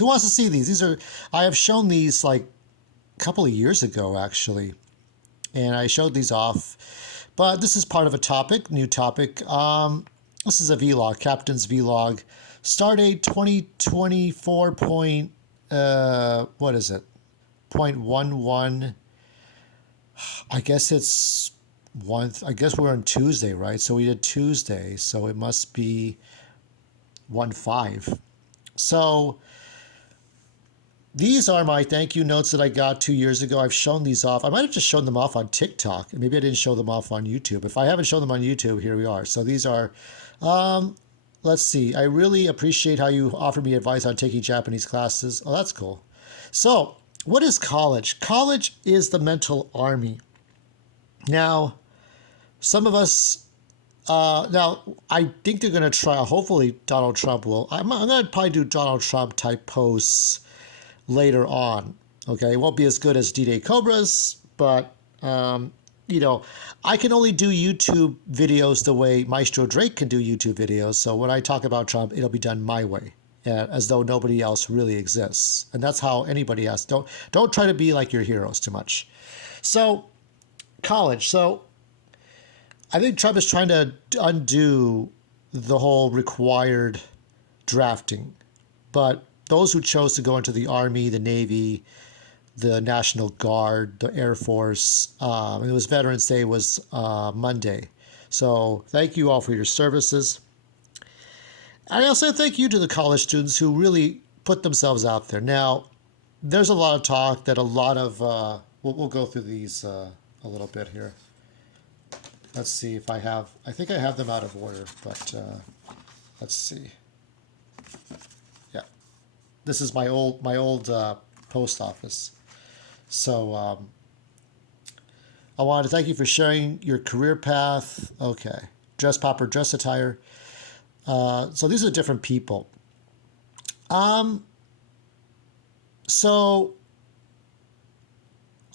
Who wants to see these? I have shown these like a couple of years ago, actually. And I showed these off. But this is part of a topic, new topic. This is a vlog, Captain's Vlog. Stardate 2024 point, what is it? 0.11. I guess it's I guess we're on Tuesday, right? So we did Tuesday. So it must be 1.5. So these are my thank you notes that I got 2 years ago. I've shown these off. I might have just shown them off on TikTok. Maybe I didn't show them off on YouTube. If I haven't shown them on YouTube, here we are. So these are, let's see. I really appreciate how you offer me advice on taking Japanese classes. Oh, that's cool. So what is college? College is the mental army. Now, some of us, now I think they're going to try, hopefully Donald Trump will, I'm going to probably do Donald Trump type posts later on. Okay, it won't be as good as D-Day Cobras, but you know, I can only do YouTube videos the way Maestro Drake can do YouTube videos. So when I talk about Trump, it'll be done my way, as though nobody else really exists. And that's how anybody has. Don't try to be like your heroes too much. So college. So I think Trump is trying to undo the whole required drafting, but those who chose to go into the Army, the Navy, the National Guard, the Air Force, and it was Veterans Day was Monday. So thank you all for your services. And I also thank you to the college students who really put themselves out there. Now, there's a lot of talk that a lot of, we'll go through these a little bit here. Let's see if I think I have them out of order, but let's see. This is my old post office. So I wanted to thank you for sharing your career path. Okay. Dress popper, dress attire. So these are different people. So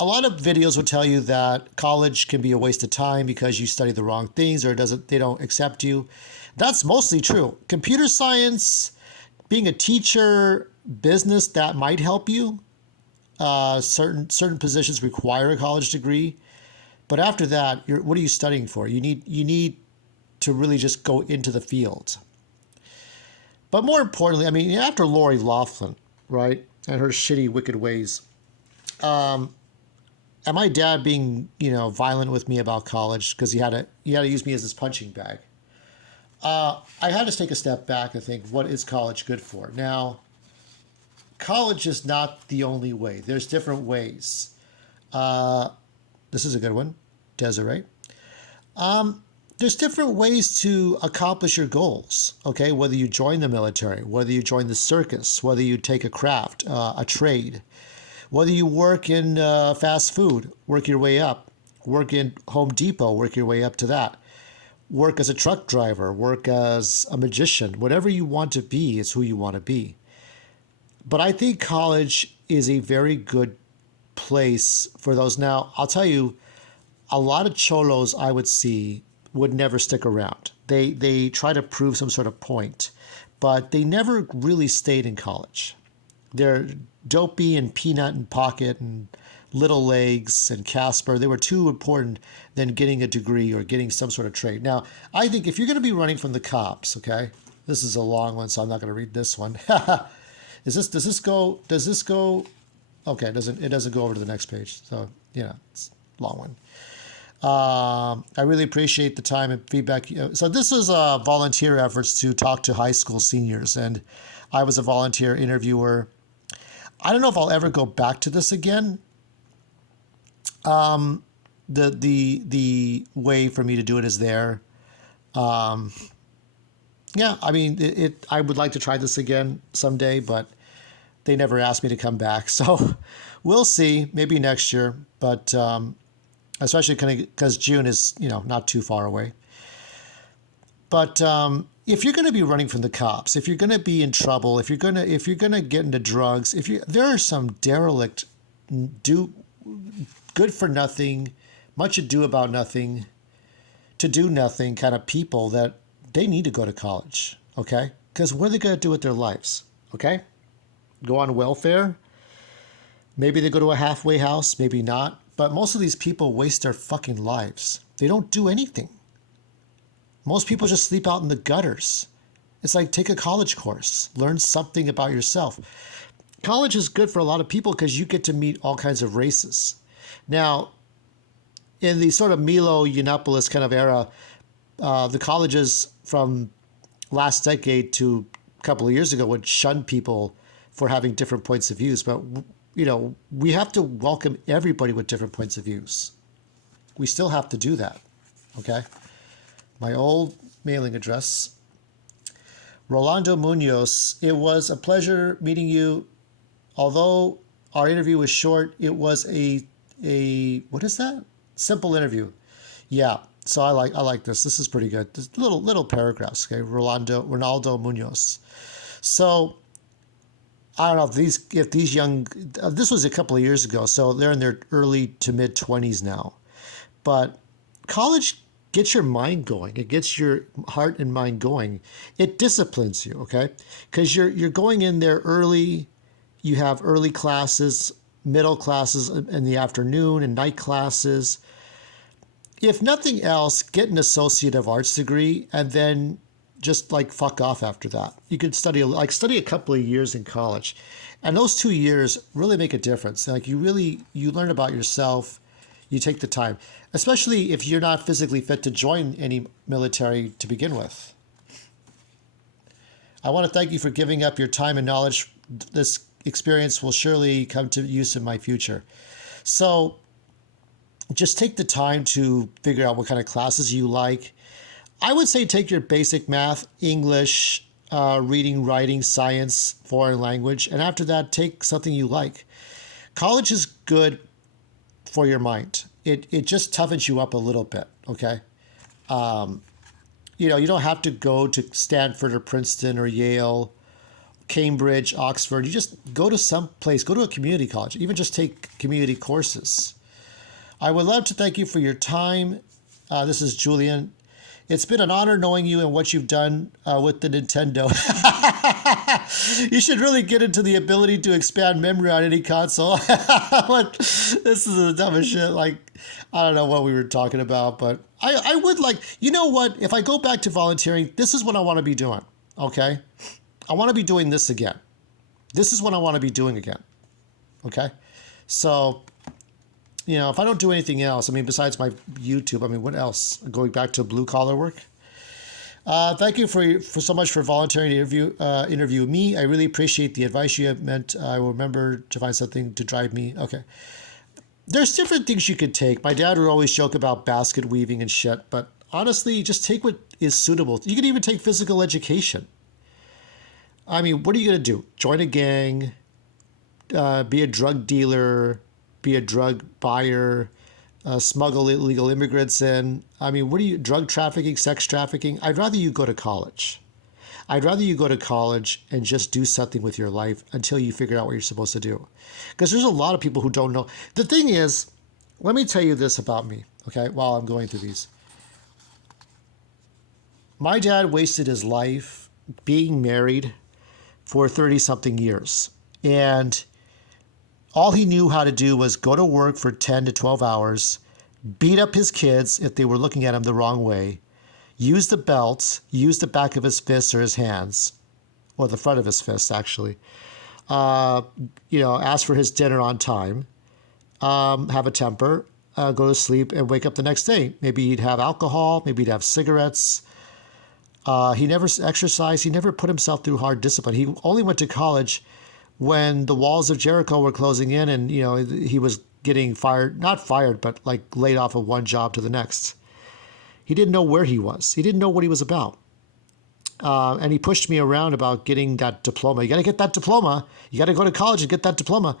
a lot of videos will tell you that college can be a waste of time because you study the wrong things or they don't accept you. That's mostly true. Computer science, being a teacher, business, that might help you. Certain positions require a college degree, but after that, what are you studying for? You need to really just go into the field. But more importantly, I mean, after Lori Loughlin, right, and her shitty, wicked ways, and my dad being, violent with me about college because he had to use me as his punching bag. I had to take a step back and think, what is college good for? Now, college is not the only way. There's different ways. This is a good one, Desiree. There's different ways to accomplish your goals, okay? Whether you join the military, whether you join the circus, whether you take a craft, a trade, whether you work in fast food, work your way up, work in Home Depot, work your way up to that. Work as a truck driver, work as a magician, whatever you want to be is who you want to be. But I think college is a very good place for those. Now, I'll tell you, a lot of cholos I would see would never stick around. They try to prove some sort of point, but they never really stayed in college. They're Dopey and Peanut and Pocket and Little Legs and Casper. They were too important than getting a degree or getting some sort of trade. Now, I think if you're going to be running from the cops, okay, this is a long one, so I'm not going to read this one. Does this go? Okay, it doesn't go over to the next page. So, it's a long one. I really appreciate the time and feedback. So this is volunteer efforts to talk to high school seniors, and I was a volunteer interviewer. I don't know if I'll ever go back to this again. The way for me to do it is there. Yeah, I mean, I would like to try this again someday, but they never asked me to come back. So we'll see, maybe next year, but especially because June is, not too far away. But if you're going to be running from the cops, if you're going to be in trouble, if you're going to get into drugs, there are some derelict, good for nothing, much ado about nothing, to do nothing kind of people that they need to go to college, okay? Because what are they going to do with their lives, okay? go on welfare. Maybe they go to a halfway house, maybe not. But most of these people waste their fucking lives. They don't do anything. Most people just sleep out in the gutters. It's like take a college course, learn something about yourself. College is good for a lot of people because you get to meet all kinds of races. Now, in the sort of Milo Yiannopoulos kind of era, the colleges from last decade to a couple of years ago would shun people for having different points of views. But, we have to welcome everybody with different points of views. We still have to do that, okay? My old mailing address, Rolando Munoz. It was a pleasure meeting you. Although our interview was short, it was a what is that? Simple interview. Yeah. So I like this. This is pretty good. This little paragraphs. Okay, Ronaldo Munoz. So I don't know if these young. This was a couple of years ago, so they're in their early to mid 20s now. But college gets your mind going. It gets your heart and mind going. It disciplines you. Okay, because you're going in there early. You have early classes, middle classes in the afternoon, and night classes. If nothing else, get an Associate of Arts degree and then just like fuck off after that. You could study a couple of years in college. And those 2 years really make a difference. Like you learn about yourself, you take the time, especially if you're not physically fit to join any military to begin with. I want to thank you for giving up your time and knowledge. This experience will surely come to use in my future. So just take the time to figure out what kind of classes you like. I would say take your basic math, English, reading, writing, science, foreign language, and after that, take something you like. College is good for your mind. It just toughens you up a little bit, okay? You don't have to go to Stanford or Princeton or Yale, Cambridge, Oxford. You just go to some place, go to a community college, even just take community courses. I would love to thank you for your time. This is Julian. It's been an honor knowing you and what you've done with the Nintendo. You should really get into the ability to expand memory on any console. This is the dumbest shit. Like, I don't know what we were talking about, but I would like, you know what? If I go back to volunteering, this is what I want to be doing, okay? I want to be doing this again. This is what I want to be doing again, okay? So, if I don't do anything else, besides my YouTube, what else? Going back to blue collar work. Thank you for so much for volunteering to interview me. I really appreciate the advice you have meant. I will remember to find something to drive me. Okay. There's different things you could take. My dad would always joke about basket weaving and shit, but honestly, just take what is suitable. You could even take physical education. What are you going to do? Join a gang, be a drug dealer, be a drug buyer, smuggle illegal immigrants in. Drug trafficking, sex trafficking? I'd rather you go to college. I'd rather you go to college and just do something with your life until you figure out what you're supposed to do. Because there's a lot of people who don't know. The thing is, let me tell you this about me, okay, while I'm going through these. My dad wasted his life being married for 30-something years. And all he knew how to do was go to work for 10 to 12 hours, beat up his kids if they were looking at him the wrong way, use the belt, use the back of his fists or his hands, or the front of his fist, actually. Ask for his dinner on time, have a temper, go to sleep, and wake up the next day. Maybe he'd have alcohol, maybe he'd have cigarettes. He never exercised. He never put himself through hard discipline. He only went to college when the walls of Jericho were closing in and, he was getting not fired, but like laid off of one job to the next. He didn't know where he was. He didn't know what he was about. And he pushed me around about getting that diploma. You got to get that diploma. You got to go to college and get that diploma.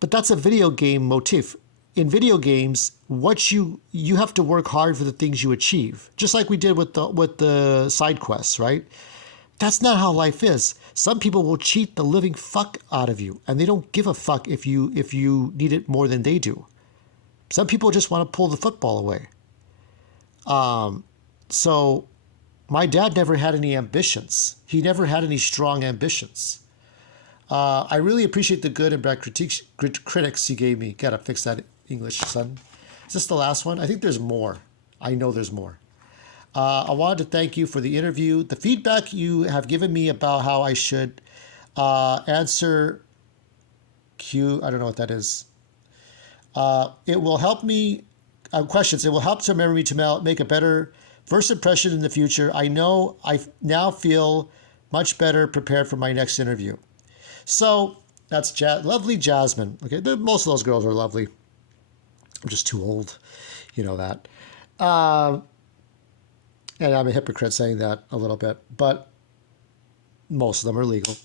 But that's a video game motif. In video games, what you have to work hard for the things you achieve, just like we did with the side quests, right? That's not how life is. Some people will cheat the living fuck out of you, and they don't give a fuck if you need it more than they do. Some people just want to pull the football away. So my dad never had any ambitions. He never had any strong ambitions. I really appreciate the good and bad critics you gave me. Gotta fix that English, son. Is this the last one? I think there's more. I know there's more. I wanted to thank you for the interview. The feedback you have given me about how I should answer Q. I don't know what that is. It will help me. Questions. It will help to remember me to make a better first impression in the future. I know I now feel much better prepared for my next interview. So that's lovely Jasmine. Okay, most of those girls are lovely. I'm just too old. You know that. And I'm a hypocrite saying that a little bit, but most of them are legal.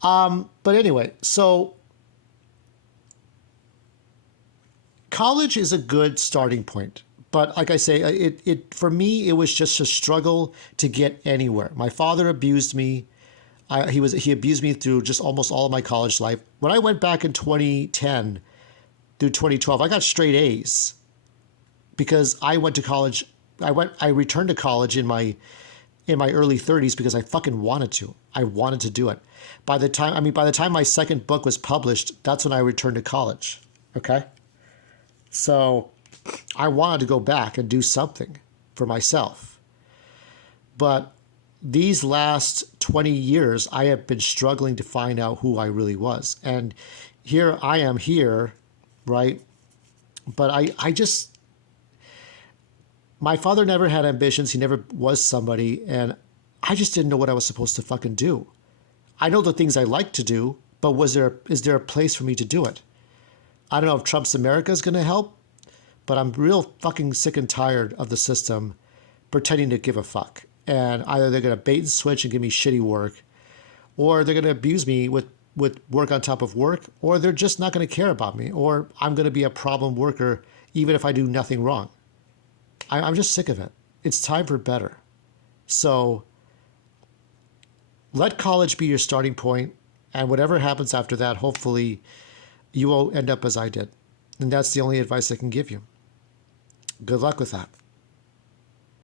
But anyway, so college is a good starting point. But like I say, it for me, it was just a struggle to get anywhere. My father abused me. He abused me through just almost all of my college life. When I went back in 2010 through 2012, I got straight A's because I went to college. I returned to college in my early 30s because I fucking wanted to. I wanted to do it. By the time my second book was published, that's when I returned to college. Okay? So I wanted to go back and do something for myself. But these last 20 years, I have been struggling to find out who I really was. And here I am here, right? But I just, my father never had ambitions. He never was somebody. And I just didn't know what I was supposed to fucking do. I know the things I like to do, but is there a place for me to do it? I don't know if Trump's America is going to help, but I'm real fucking sick and tired of the system pretending to give a fuck. And either they're going to bait and switch and give me shitty work, or they're going to abuse me with work on top of work, or they're just not going to care about me, or I'm going to be a problem worker even if I do nothing wrong. I'm just sick of it. It's time for better. So let college be your starting point, and whatever happens after that, hopefully you won't end up as I did. And that's the only advice I can give you. Good luck with that.